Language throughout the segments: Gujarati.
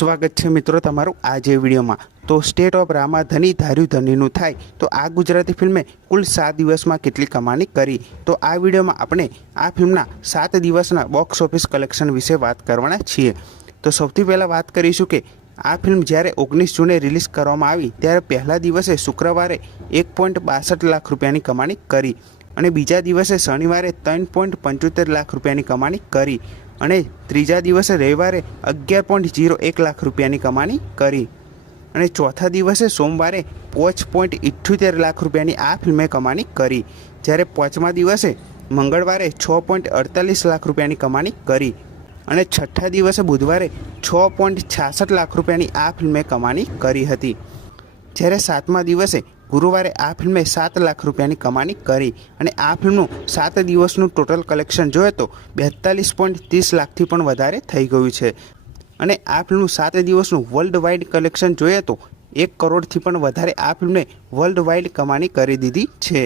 સ્વાગત છે મિત્રો તમારું આજે વિડીયોમાં। તો સ્ટેટ ઓફ રામા ધની ધાર્યું ધનીનું થાય તો આ ગુજરાતી ફિલ્મે કુલ 7 દિવસમાં કેટલી કમાણી કરી। તો આ વિડીયોમાં આપણે આ ફિલ્મના 7 દિવસના બોક્સ ઓફિસ કલેક્શન વિશે વાત કરવાના છીએ। તો સૌથી પહેલાં વાત કરીશું કે આ ફિલ્મ જ્યારે 19 જૂને રિલીઝ કરવામાં આવી ત્યારે પહેલા દિવસે શુક્રવારે 1.62 લાખ રૂપિયાની કમાણી કરી અને બીજા દિવસે શનિવારે 3.75 લાખ રૂપિયાની કમાણી કરી અને ત્રીજા દિવસે રવિવારે 11.01 લાખ રૂપિયાની કમાણી કરી અને ચોથા દિવસે સોમવારે 5.78 લાખ રૂપિયાની આ ફિલ્મે કમાણી કરી, જ્યારે પાંચમા દિવસે મંગળવારે 6.48 લાખ રૂપિયાની કમાણી કરી અને છઠ્ઠા દિવસે બુધવારે 6.66 લાખ રૂપિયાની આ ફિલ્મે કમાણી કરી હતી, જ્યારે સાતમા દિવસે ગુરુવારે આ ફિલ્મે 7 લાખ રૂપિયાની કમાણી કરી અને આ ફિલ્મનું 7 દિવસનું ટોટલ કલેક્શન જોઈએ તો 42.30 લાખથી પણ વધારે થઈ ગયું છે અને આ ફિલ્મનું 7 દિવસનું વર્લ્ડ વાઇડ કલેક્શન જોઈએ તો 1 કરોડથી પણ વધારે આ ફિલ્મે વર્લ્ડ વાઇડ કમાણી કરી દીધી છે।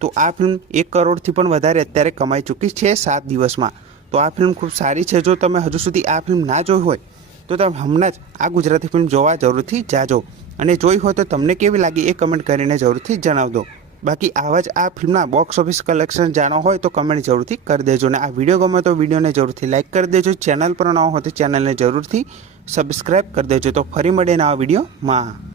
તો આ ફિલ્મ 1 કરોડથી પણ વધારે અત્યારે કમાઈ ચૂકી છે 7 દિવસમાં। તો આ ફિલ્મ ખૂબ સારી છે। જો તમે હજુ સુધી આ ફિલ્મ ના જોઈ હોય તો તમે હમણાં જ આ ગુજરાતી ફિલ્મ જોવા જરૂરથી જાજો અને જોઈ હોય તો તમને કેવી લાગી એ કમેન્ટ કરીને જરૂરથી જણાવજો। બાકી આવા જ આ ફિલ્મના બોક્સ ઓફિસ કલેક્શન જાણવા હોય તો કમેન્ટ જરૂરથી કરી દેજો અને આ વિડીયો ગમે તો વિડીયોને જરૂરથી લાઇક કરી દેજો। ચેનલ પર ન હોય તો ચેનલને જરૂરથી સબસ્ક્રાઈબ કરી દેજો। તો ફરી મળીએ નવા વિડીયોમાં।